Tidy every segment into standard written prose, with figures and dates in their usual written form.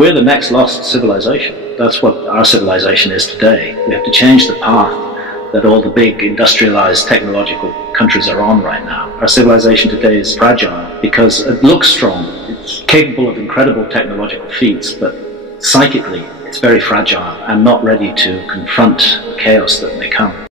We're the next lost civilization. That's what our civilization is today. We have to change the path that all the big industrialized technological countries are on right now. Our civilization today is fragile because it looks strong. It's capable of incredible technological feats, but psychically it's very fragile and not ready to confront the chaos that may come.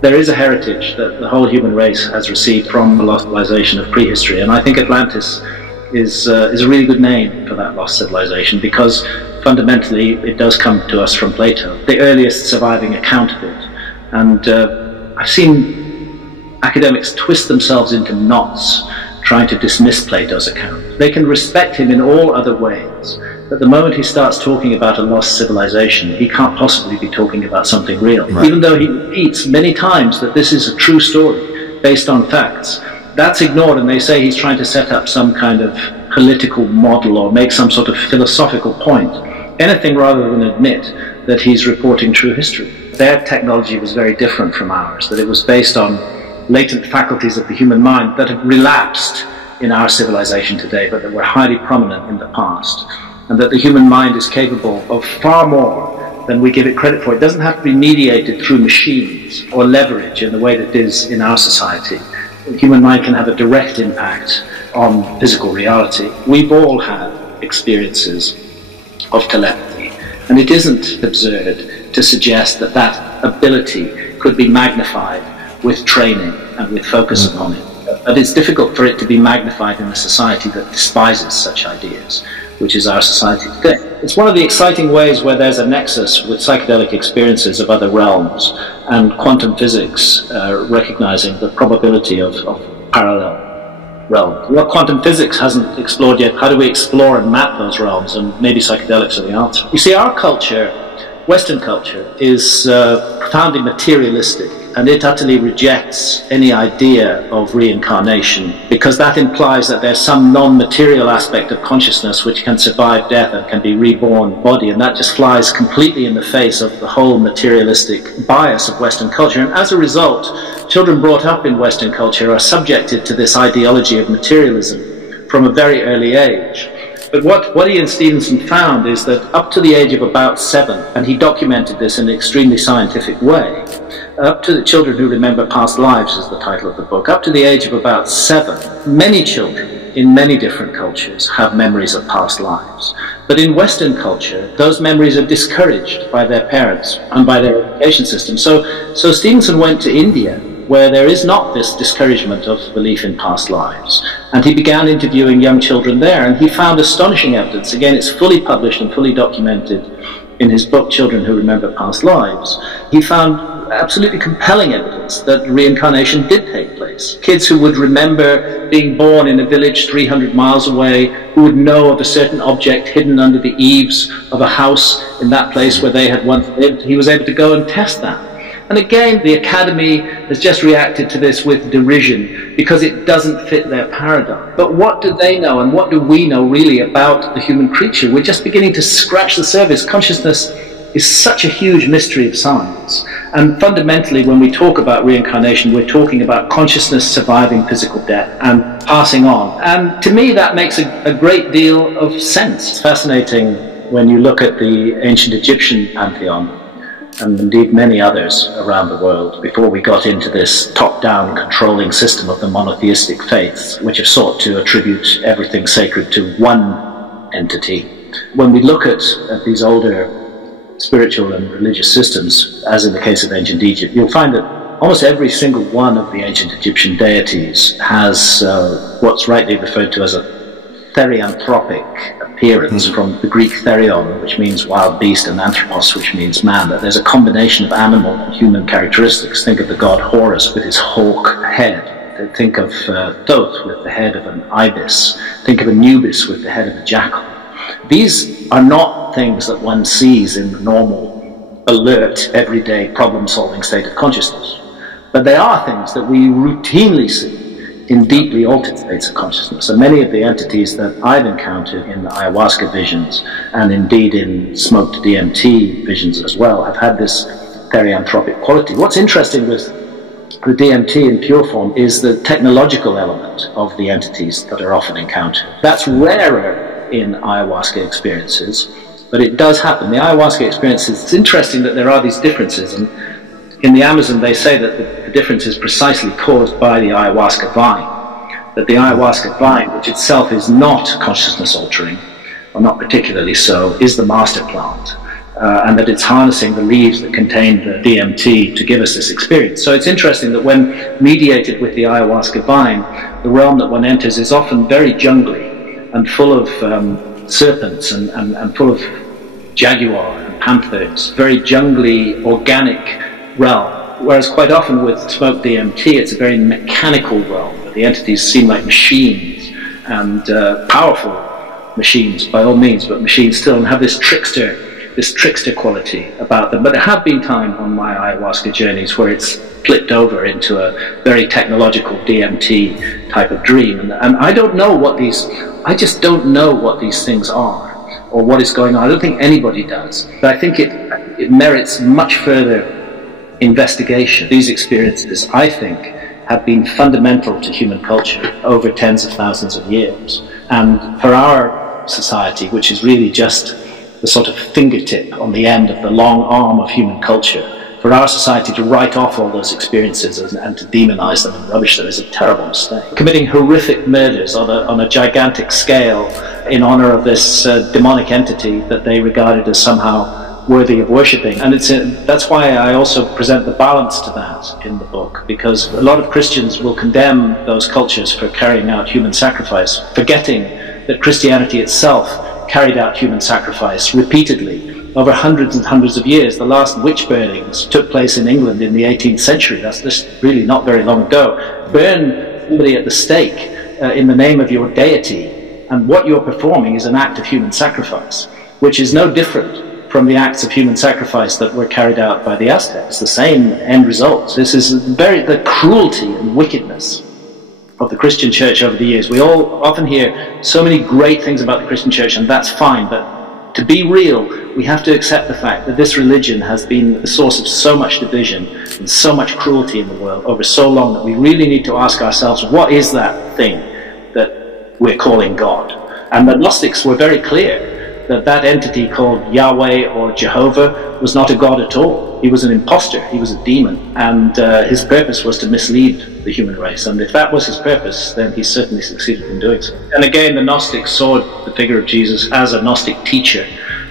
There is a heritage that the whole human race has received from the lost civilization of prehistory, and I think Atlantis is a really good name for that lost civilization because fundamentally it does come to us from Plato, the earliest surviving account of it. And I've seen academics twist themselves into knots trying to dismiss Plato's account. They can respect him in all other ways, but the moment he starts talking about a lost civilization, he can't possibly be talking about something real. Right. Even though he repeats many times that this is a true story based on facts, that's ignored, and they say he's trying to set up some kind of political model or make some sort of philosophical point. Anything rather than admit that he's reporting true history. Their technology was very different from ours, that it was based on latent faculties of the human mind that have relapsed in our civilization today, but that were highly prominent in the past. And that the human mind is capable of far more than we give it credit for. It doesn't have to be mediated through machines or leverage in the way that it is in our society. The human mind can have a direct impact on physical reality. We've all had experiences of telepathy, and it isn't absurd to suggest that that ability could be magnified with training and with focus upon it. But it's difficult for it to be magnified in a society that despises such ideas, which is our society today. It's one of the exciting ways where there's a nexus with psychedelic experiences of other realms and quantum physics recognizing the probability of parallel realms. What quantum physics hasn't explored yet, how do we explore and map those realms? And maybe psychedelics are the answer. You see, our culture, Western culture, is profoundly materialistic, and it utterly rejects any idea of reincarnation because that implies that there's some non-material aspect of consciousness which can survive death and can be reborn body, and that just flies completely in the face of the whole materialistic bias of Western culture. And as a result, children brought up in Western culture are subjected to this ideology of materialism from a very early age. But what Ian Stevenson found is that up to the age of about 7, and he documented this in an extremely scientific way, up to the children who remember past lives is the title of the book, up to the age of about 7, many children in many different cultures have memories of past lives. But in Western culture, those memories are discouraged by their parents and by their education system. So Stevenson went to India, where there is not this discouragement of belief in past lives. And he began interviewing young children there, and he found astonishing evidence. Again, it's fully published and fully documented in his book, Children Who Remember Past Lives. He found absolutely compelling evidence that reincarnation did take place. Kids who would remember being born in a village 300 miles away, who would know of a certain object hidden under the eaves of a house in that place where they had once lived, he was able to go and test that. And again, the Academy has just reacted to this with derision because it doesn't fit their paradigm. But what do they know, and what do we know really about the human creature? We're just beginning to scratch the surface. Consciousness is such a huge mystery of science. And fundamentally, when we talk about reincarnation, we're talking about consciousness surviving physical death and passing on. And to me, that makes a great deal of sense. It's fascinating when you look at the ancient Egyptian pantheon, and indeed many others around the world, before we got into this top-down controlling system of the monotheistic faiths, which have sought to attribute everything sacred to one entity. When we look at these older spiritual and religious systems, as in the case of ancient Egypt, you'll find that almost every single one of the ancient Egyptian deities has what's rightly referred to as a therianthropic appearance, from the Greek therion, which means wild beast, and anthropos, which means man, that there's a combination of animal and human characteristics. Think of the god Horus with his hawk head. Think of Thoth with the head of an ibis. Think of Anubis with the head of a jackal. These are not things that one sees in the normal, alert, everyday, problem-solving state of consciousness. But they are things that we routinely see in deeply altered states of consciousness. And many of the entities that I've encountered in the ayahuasca visions, and indeed in smoked DMT visions as well, have had this therianthropic quality. What's interesting with the DMT in pure form is the technological element of the entities that are often encountered. That's rarer in ayahuasca experiences, but it does happen. The ayahuasca experiences, it's interesting that there are these differences, and in the Amazon they say that the difference is precisely caused by the ayahuasca vine. That the ayahuasca vine, which itself is not consciousness altering, or not particularly so, is the master plant. And that it's harnessing the leaves that contain the DMT to give us this experience. So it's interesting that when mediated with the ayahuasca vine, the realm that one enters is often very jungly and full of serpents and full of jaguar and panthers, very jungly, organic realm. Whereas quite often with smoked DMT, it's a very mechanical realm, where the entities seem like machines, and powerful machines by all means, but machines still, and have this trickster quality about them. But there have been times on my ayahuasca journeys where it's flipped over into a very technological DMT type of dream, and I don't know what I just don't know what these things are, or what is going on. I don't think anybody does, but I think it merits much further investigation. These experiences, I think, have been fundamental to human culture over tens of thousands of years, and for our society, which is really just the sort of fingertip on the end of the long arm of human culture, for our society to write off all those experiences and to demonize them and rubbish them is a terrible mistake. Committing horrific murders on a gigantic scale in honor of this demonic entity that they regarded as somehow worthy of worshipping. And that's why I also present the balance to that in the book, because a lot of Christians will condemn those cultures for carrying out human sacrifice, forgetting that Christianity itself carried out human sacrifice repeatedly over hundreds and hundreds of years. The last witch burnings took place in England in the 18th century. That's just really not very long ago. Burn somebody at the stake in the name of your deity, and what you're performing is an act of human sacrifice, which is no different from the acts of human sacrifice that were carried out by the Aztecs. The same end result. This is the cruelty and wickedness of the Christian church over the years. We all often hear so many great things about the Christian church, and that's fine, but to be real, we have to accept the fact that this religion has been the source of so much division and so much cruelty in the world over so long that we really need to ask ourselves, what is that thing that we're calling God? And the Gnostics were very clear that that entity called Yahweh or Jehovah was not a god at all. He was an imposter, he was a demon, and his purpose was to mislead the human race. And if that was his purpose, then he certainly succeeded in doing so. And again, the Gnostics saw the figure of Jesus as a Gnostic teacher.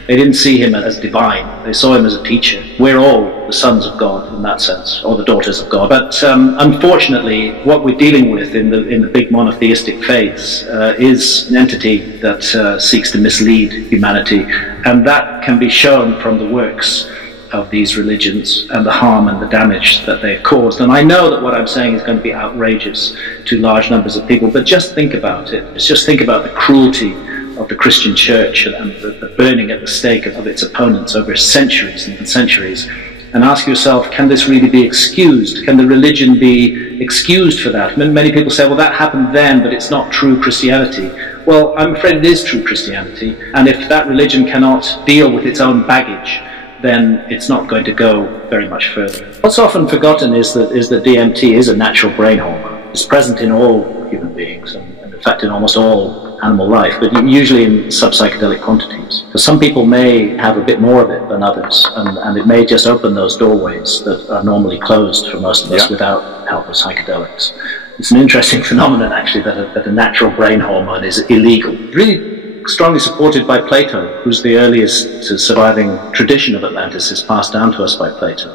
They didn't see him as divine, they saw him as a teacher. We're all the sons of God in that sense, or the daughters of God. But unfortunately, what we're dealing with in the big monotheistic faiths is an entity that seeks to mislead humanity, and that can be shown from the works of these religions and the harm and the damage that they've caused. And I know that what I'm saying is going to be outrageous to large numbers of people, but just think about it. Just think about the cruelty of the Christian church and the burning at the stake of its opponents over centuries and centuries, and ask yourself, can this really be excused? Can the religion be excused for that? Many people say, well, that happened then, but it's not true Christianity. Well, I'm afraid it is true Christianity, and if that religion cannot deal with its own baggage, then it's not going to go very much further. What's often forgotten is that DMT is a natural brain hormone. It's present in all human beings, and in fact in almost all animal life, but usually in sub-psychedelic quantities. So some people may have a bit more of it than others, and it may just open those doorways that are normally closed for most of us without help of psychedelics. It's an interesting phenomenon, actually, that a natural brain hormone is illegal. Really strongly supported by Plato, who's the earliest surviving tradition of Atlantis, is passed down to us by Plato,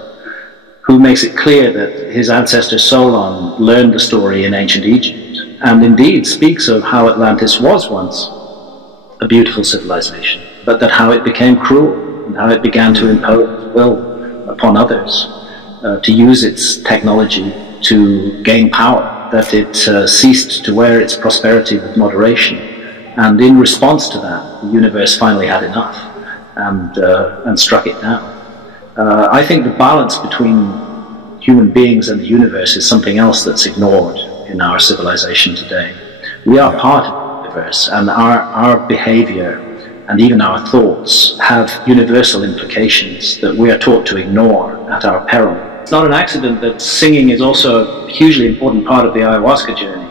who makes it clear that his ancestor Solon learned the story in ancient Egypt, and indeed speaks of how Atlantis was once a beautiful civilization, but that how it became cruel, and how it began to impose will upon others, to use its technology to gain power, that it ceased to wear its prosperity with moderation. And in response to that, the universe finally had enough and struck it down. I think the balance between human beings and the universe is something else that's ignored in our civilization today. We are part of the universe, and our behavior and even our thoughts have universal implications that we are taught to ignore at our peril. It's not an accident that singing is also a hugely important part of the ayahuasca journey,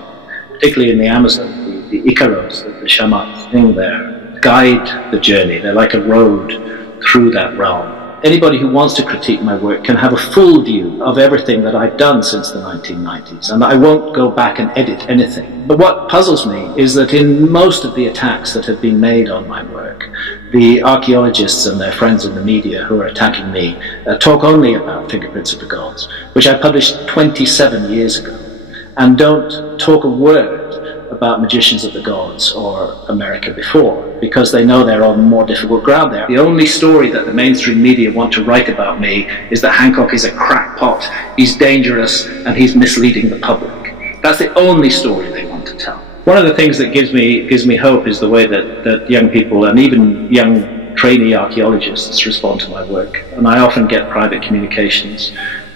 particularly in the Amazon. The Icaros, the shamans sing there, guide the journey. They're like a road through that realm. Anybody who wants to critique my work can have a full view of everything that I've done since the 1990s, and I won't go back and edit anything. But what puzzles me is that in most of the attacks that have been made on my work, the archaeologists and their friends in the media who are attacking me talk only about Fingerprints of the Gods, which I published 27 years ago, and don't talk a word about Magicians of the Gods or America Before, because they know they're on more difficult ground there. The only story that the mainstream media want to write about me is that Hancock is a crackpot, he's dangerous, and he's misleading the public. That's the only story they want to tell. One of the things that gives me hope is the way that young people and even young trainee archaeologists respond to my work. And I often get private communications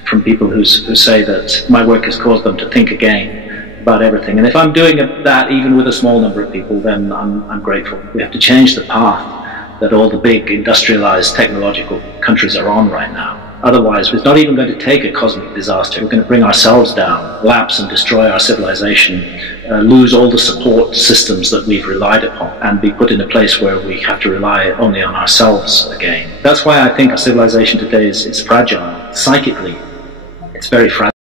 from people who say that my work has caused them to think again about everything. And if I'm doing that even with a small number of people, then I'm grateful. We have to change the path that all the big industrialized technological countries are on right now. Otherwise, it's not even going to take a cosmic disaster. We're going to bring ourselves down, collapse and destroy our civilization, lose all the support systems that we've relied upon, and be put in a place where we have to rely only on ourselves again. That's why I think our civilization today is fragile. Psychically, it's very fragile.